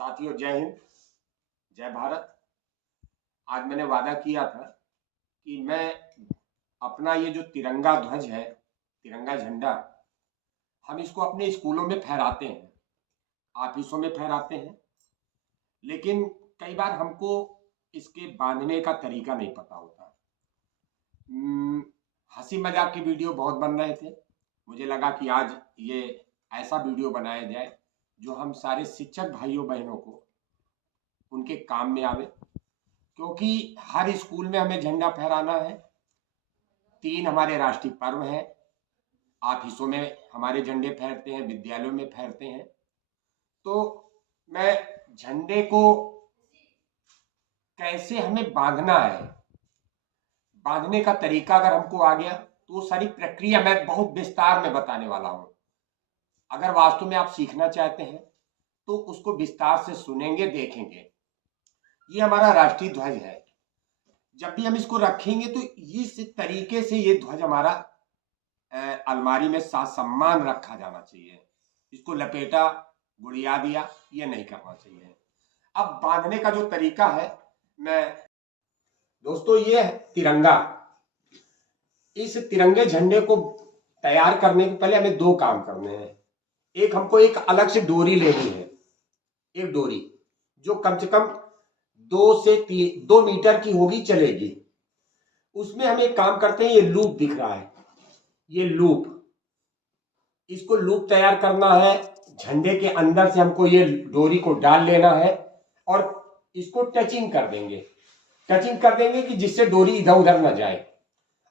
साथियों, जय हिंद, जय भारत। आज मैंने वादा किया था कि मैं अपना ये जो तिरंगा ध्वज है, तिरंगा झंडा, हम इसको अपने स्कूलों में फहराते हैं, ऑफिसों में फहराते हैं, लेकिन कई बार हमको इसके बांधने का तरीका नहीं पता होता। हंसी मजाक की वीडियो बहुत बन रहे थे। मुझे लगा कि आज ये ऐसा वीडियो बनाया जाए जो हम सारे शिक्षक भाइयों बहनों को उनके काम में आवे, क्योंकि हर स्कूल में हमें झंडा फहराना है। 3 हमारे राष्ट्रीय पर्व हैं, ऑफिसों में हमारे झंडे फहरते हैं, विद्यालयों में फहरते हैं। तो मैं झंडे को कैसे हमें बांधना है, बांधने का तरीका अगर हमको आ गया तो वो सारी प्रक्रिया मैं बहुत विस्तार में बताने वाला हूं। अगर वास्तव में आप सीखना चाहते हैं तो उसको विस्तार से सुनेंगे, देखेंगे। ये हमारा राष्ट्रीय ध्वज है। जब भी हम इसको रखेंगे तो इस तरीके से ये ध्वज हमारा अलमारी में सम्मान रखा जाना चाहिए। इसको लपेटा, गुड़िया दिया, ये नहीं करना चाहिए। अब बांधने का जो तरीका है, मैं दोस्तों, ये है तिरंगा। इस तिरंगे झंडे को तैयार करने के पहले हमें 2 काम करने हैं। एक, हमको एक अलग से डोरी लेनी है, एक डोरी जो कम से कम 2 मीटर की होगी, चलेगी। उसमें हम एक काम करते हैं, ये लूप दिख रहा है, ये लूप, इसको लूप तैयार करना है। झंडे के अंदर से हमको ये डोरी को डाल लेना है और इसको टचिंग कर देंगे कि जिससे डोरी इधर उधर न जाए।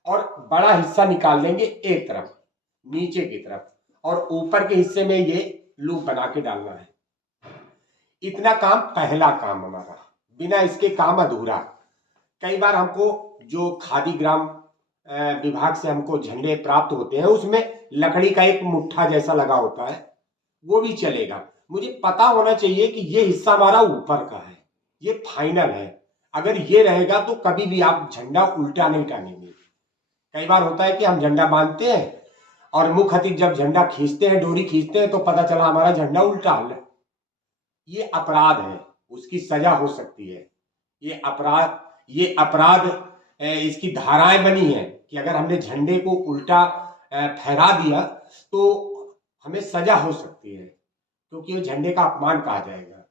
और बड़ा हिस्सा निकाल लेंगे एक तरफ, नीचे की तरफ, और ऊपर के हिस्से में ये लूप बना के डालना है। इतना काम पहला काम हमारा, बिना इसके काम अधूरा। कई बार हमको जो खादी ग्राम विभाग से हमको झंडे प्राप्त होते हैं, उसमें लकड़ी का एक मुट्ठा जैसा लगा होता है, वो भी चलेगा। मुझे पता होना चाहिए कि ये हिस्सा हमारा ऊपर का है, ये फाइनल है। अगर ये रहेगा तो कभी भी आप झंडा उल्टा नहीं टांगेंगे। कई बार होता है कि हम झंडा बांधते हैं और मुख अतिक जब झंडा खींचते हैं, डोरी खींचते हैं, तो पता चला हमारा झंडा उल्टा है। ये अपराध है, उसकी सजा हो सकती है। ये अपराध इसकी धाराएं बनी है कि अगर हमने झंडे को उल्टा फहरा दिया तो हमें सजा हो सकती है, क्योंकि ये झंडे का अपमान कहा जाएगा।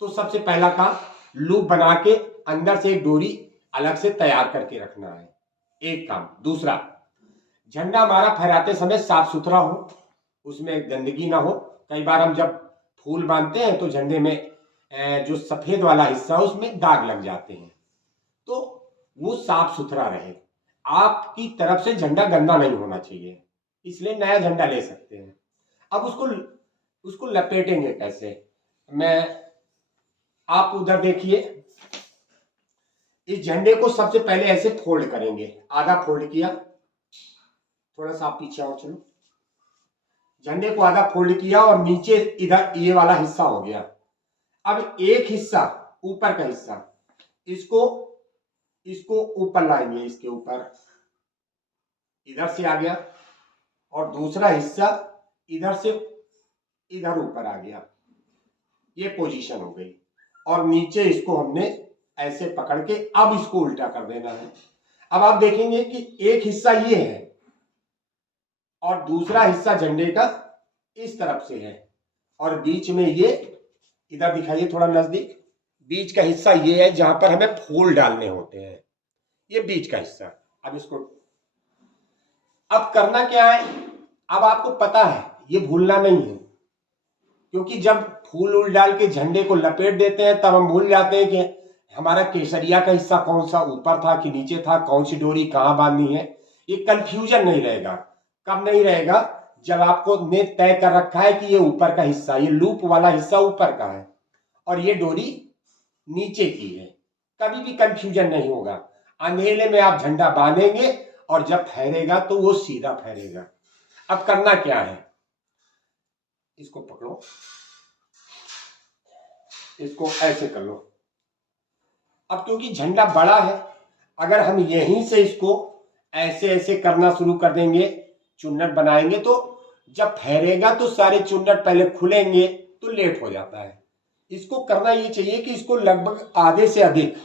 तो सबसे पहला काम, लूप बना के अंदर से एक डोरी अलग से तैयार करके रखना है, एक काम। दूसरा, झंडा हमारा फहराते समय साफ सुथरा हो, उसमें गंदगी ना हो। कई बार हम जब फूल बांधते हैं तो झंडे में जो सफेद वाला हिस्सा है उसमें दाग लग जाते हैं, तो वो साफ सुथरा रहे। आपकी तरफ से झंडा गंदा नहीं होना चाहिए, इसलिए नया झंडा ले सकते हैं। अब उसको लपेटेंगे कैसे, आप उधर देखिए। इस झंडे को सबसे पहले ऐसे फोल्ड करेंगे, आधा फोल्ड किया, थोड़ा सा पीछे और चलो। झंडे को आधा फोल्ड किया और नीचे इधर ये वाला हिस्सा हो गया। अब एक हिस्सा, ऊपर का हिस्सा, इसको ऊपर लाएंगे, इसके ऊपर, इधर से आ गया, और दूसरा हिस्सा इधर से इधर ऊपर आ गया। ये पोजीशन हो गई। और नीचे इसको हमने ऐसे पकड़ के अब इसको उल्टा कर देना है। अब आप देखेंगे कि एक हिस्सा ये है और दूसरा हिस्सा झंडे का इस तरफ से है, और बीच में ये, इधर दिखाइए थोड़ा नजदीक, बीच का हिस्सा ये है जहां पर हमें फूल डालने होते हैं, ये बीच का हिस्सा। अब इसको, अब करना क्या है, अब आपको पता है, ये भूलना नहीं है, क्योंकि जब फूल उल डाल के झंडे को लपेट देते हैं तब हम भूल जाते हैं कि हमारा केसरिया का हिस्सा कौन सा, ऊपर था कि नीचे था, कौन सी डोरी कहां बांधनी है। ये कंफ्यूजन नहीं रहेगा। कब नहीं रहेगा, जब आपको ने तय कर रखा है कि ये ऊपर का हिस्सा, ये लूप वाला हिस्सा ऊपर का है और ये डोरी नीचे की है, कभी भी कंफ्यूजन नहीं होगा। अंधेरे में आप झंडा बांधेंगे और जब फहरेगा तो वो सीधा फहरेगा। अब करना क्या है, इसको पकड़ो, इसको ऐसे कर लो। अब क्योंकि झंडा बड़ा है, अगर हम यहीं से इसको ऐसे ऐसे करना शुरू कर देंगे, चुन्नट बनाएंगे, तो जब फहरेगा तो सारे चुन्नट पहले खुलेंगे तो लेट हो जाता है। इसको करना ये चाहिए कि इसको लगभग आधे से अधिक,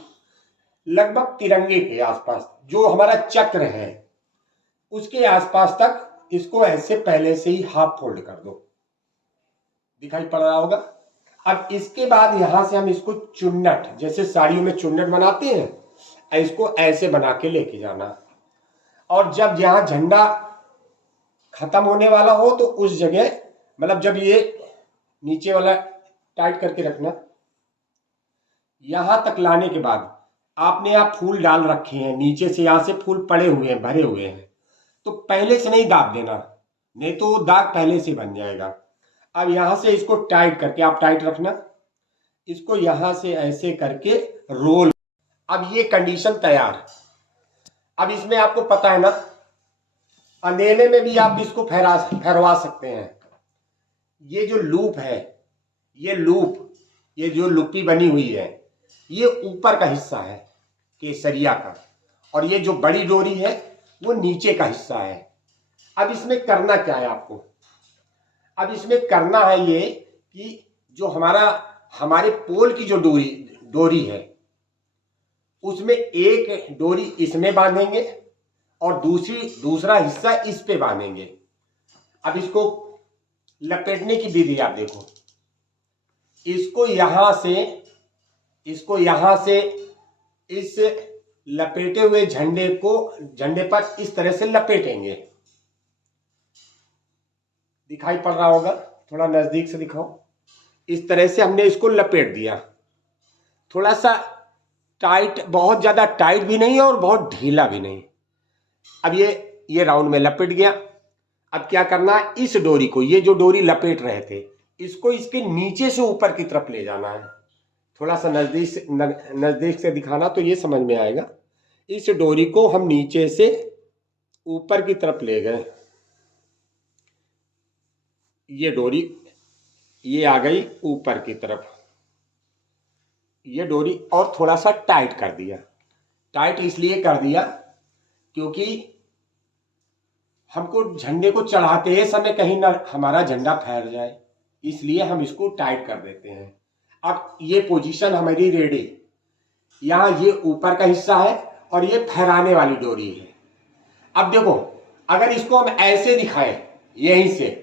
लगभग तिरंगे के आसपास जो हमारा चक्र है उसके आसपास तक इसको ऐसे पहले से ही हाफ फोल्ड कर दो। दिखाई पड़ रहा होगा। अब इसके बाद यहां से हम इसको चुन्नट, जैसे साड़ियों में चुन्नट बनाते हैं, इसको ऐसे बना के लेके जाना। और जब यहां झंडा खत्म होने वाला हो तो उस जगह, मतलब जब ये नीचे वाला टाइट करके रखना, यहां तक लाने के बाद आपने यहाँ फूल डाल रखे हैं, नीचे से यहां से फूल पड़े हुए हैं, भरे हुए हैं, तो पहले से नहीं दाब देना, नहीं तो वो दाग पहले से बन जाएगा। अब यहां से इसको टाइट करके, आप टाइट रखना, इसको यहां से ऐसे करके रोल। अब ये कंडीशन तैयार। अब इसमें आपको पता है ना, अंधेरे में भी आप इसको फहरवा सकते हैं। ये जो लूप है, ये लूप, ये जो लुप्पी बनी हुई है, ये ऊपर का हिस्सा है केसरिया का, और ये जो बड़ी डोरी है वो नीचे का हिस्सा है। अब इसमें करना क्या है आपको? अब इसमें करना है ये कि जो हमारे पोल की जो डोरी है उसमें एक डोरी इसमें बांधेंगे और दूसरा हिस्सा इस पे बांधेंगे। अब इसको लपेटने की विधि आप देखो, इसको यहां से इस लपेटे हुए झंडे पर इस तरह से लपेटेंगे। दिखाई पड़ रहा होगा, थोड़ा नजदीक से दिखाओ। इस तरह से हमने इसको लपेट दिया, थोड़ा सा टाइट, बहुत ज्यादा टाइट भी नहीं और बहुत ढीला भी नहीं। अब ये राउंड में लपेट गया। अब क्या करना है, इस डोरी को, ये जो डोरी लपेट रहे थे, इसको इसके नीचे से ऊपर की तरफ ले जाना है। थोड़ा सा नजदीक से दिखाना तो ये समझ में आएगा। इस डोरी को हम नीचे से ऊपर की तरफ ले गए, ये डोरी ये आ गई ऊपर की तरफ, ये डोरी, और थोड़ा सा टाइट कर दिया। टाइट इसलिए कर दिया क्योंकि हमको झंडे को चढ़ाते समय कहीं ना हमारा झंडा फहर जाए, इसलिए हम इसको टाइट कर देते हैं। अब ये पोजीशन हमारी रेडी, यहाँ ये ऊपर का हिस्सा है और ये फहराने वाली डोरी है। अब देखो, अगर इसको हम ऐसे दिखाएं, यहीं से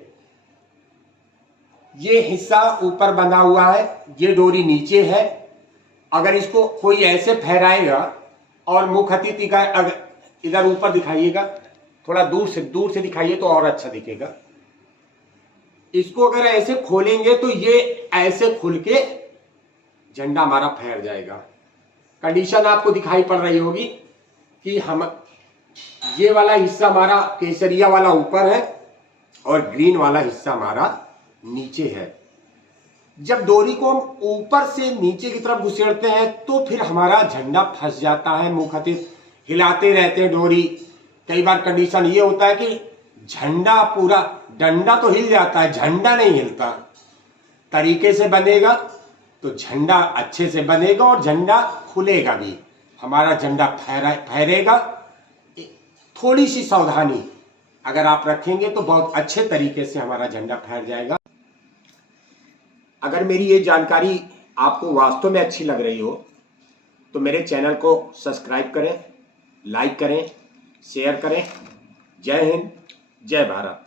ये हिस्सा ऊपर बंधा हुआ है, ये डोरी नीचे है, अगर इसको कोई ऐसे फहराएगा और मुख अतिथि का, अगर इधर ऊपर दिखाइएगा, थोड़ा दूर से दिखाइए तो और अच्छा दिखेगा। इसको अगर ऐसे खोलेंगे तो ये ऐसे खुल के झंडा हमारा फहर जाएगा। कंडीशन आपको दिखाई पड़ रही होगी कि हम ये वाला हिस्सा हमारा केसरिया वाला ऊपर है और ग्रीन वाला हिस्सा हमारा नीचे है। जब डोरी को हम ऊपर से नीचे की तरफ घुसेड़ते हैं तो फिर हमारा झंडा फंस जाता है, मुखतित हिलाते रहते हैं डोरी। कई बार कंडीशन ये होता है कि झंडा पूरा, डंडा तो हिल जाता है, झंडा नहीं हिलता। तरीके से बनेगा तो झंडा अच्छे से बनेगा और झंडा खुलेगा भी, हमारा झंडा फहरेगा। थोड़ी सी सावधानी अगर आप रखेंगे तो बहुत अच्छे तरीके से हमारा झंडा फहर जाएगा। अगर मेरी ये जानकारी आपको वास्तव में अच्छी लग रही हो तो मेरे चैनल को सब्सक्राइब करें, लाइक करें, शेयर करें। जय हिंद, जय भारत।